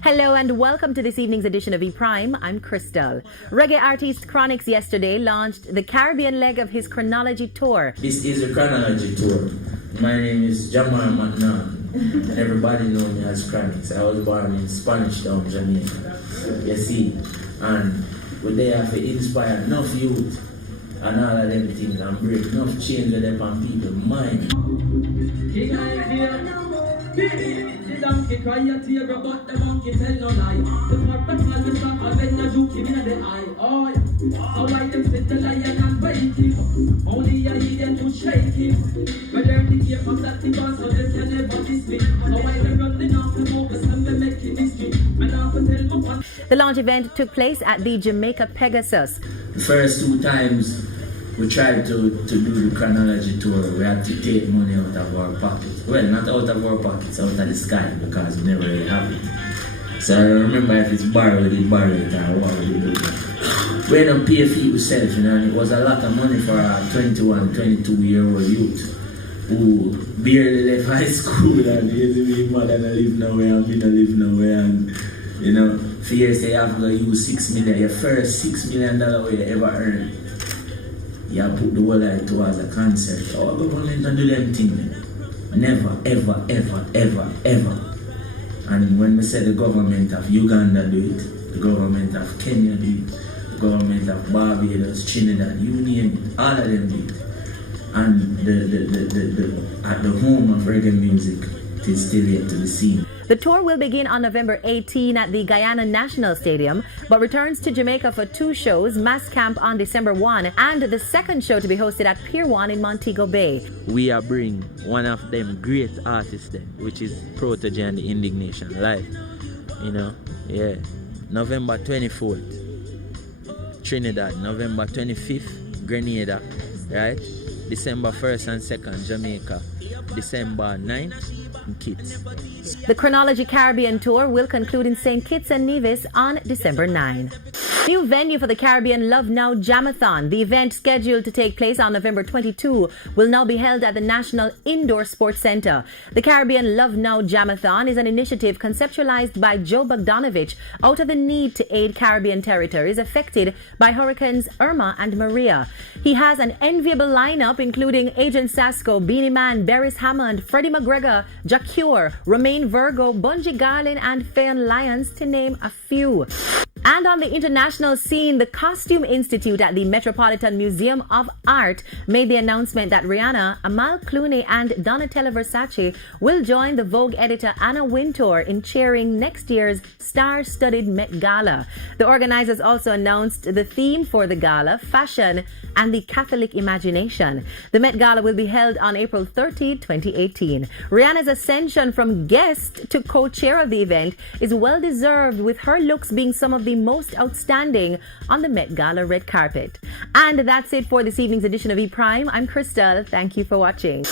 Hello and welcome to this evening's edition of E-Prime. I'm Crystal. Reggae artist Chronixx yesterday launched the Caribbean leg of his Chronology tour. This is a Chronology tour. My name is Jamar McNaughton. Everybody knows me as Chronixx. I was born in Spanish Town, Jamaica. You see, and we're there to inspire enough youth and all of them things and break enough change with them on people's mind. The donkey cry a tear, but the monkey tell no lie. The purpose man will stop and then you juke him in the eye. Oh yeah, so why them sit the lion and bite him? Only a idiot to shake him. But learn the game from that the boss, so they can never diss me. So why them running off the focus and they making history? And I have to tell my one. The launch event took place at the Jamaica Pegasus. The first two times we tried to do the Chronology tour, we had to take money out of our pockets. Well, not out of our pockets, out of the sky, because we never really have it. So I don't remember if it's borrowed, it or what we do. We don't pay for ourselves, you know, and it was a lot of money for a 21, 22-year-old youth who barely left high school and his mother don't live nowhere and me don't live nowhere, and you know, for years they have to use $6 million, your first $6 million you ever earned. You put the whole life towards a concert. Our government don't do them things. Never, ever, ever, ever, ever. And when we say the government of Uganda do it, the government of Kenya do it, the government of Barbados, Trinidad, you name it, all of them do it. And at the home of reggae music, it is still yet to be seen. The tour will begin on November 18 at the Guyana National Stadium, but returns to Jamaica for 2 shows, Mass Camp on December 1, and the second show to be hosted at Pier 1 in Montego Bay. We are bring one of them great artists then, which is Protege and the Indignation live. You know, yeah. November 24th, Trinidad. November 25th, Grenada, right? December 1st and 2nd, Jamaica. December 9th, in Kitts. The Chronology Caribbean Tour will conclude in St. Kitts and Nevis on December 9. New venue for the Caribbean Love Now Jamathon. The event, scheduled to take place on November 22, will now be held at the National Indoor Sports Centre. The Caribbean Love Now Jamathon is an initiative conceptualized by Joe Bogdanovich out of the need to aid Caribbean territories affected by Hurricanes Irma and Maria. He has an enviable lineup including Agent Sasco, Beanie Man, Beres Hammond, Freddie McGregor, Jacure, Romain Virgo, Bunji Garlin and Fayon Lyons, to name a few. And on the international scene, the Costume Institute at the Metropolitan Museum of Art made the announcement that Rihanna, Amal Clooney and Donatella Versace will join the Vogue editor Anna Wintour in chairing next year's star-studded Met Gala. The organizers also announced the theme for the gala, fashion and the Catholic imagination. The Met Gala will be held on April 30, 2018. Rihanna's ascension from guest to co-chair of the event is well-deserved, with her looks being some of the most outstanding on the Met Gala red carpet. And that's it for this evening's edition of E-Prime. I'm Crystal. Thank you for watching.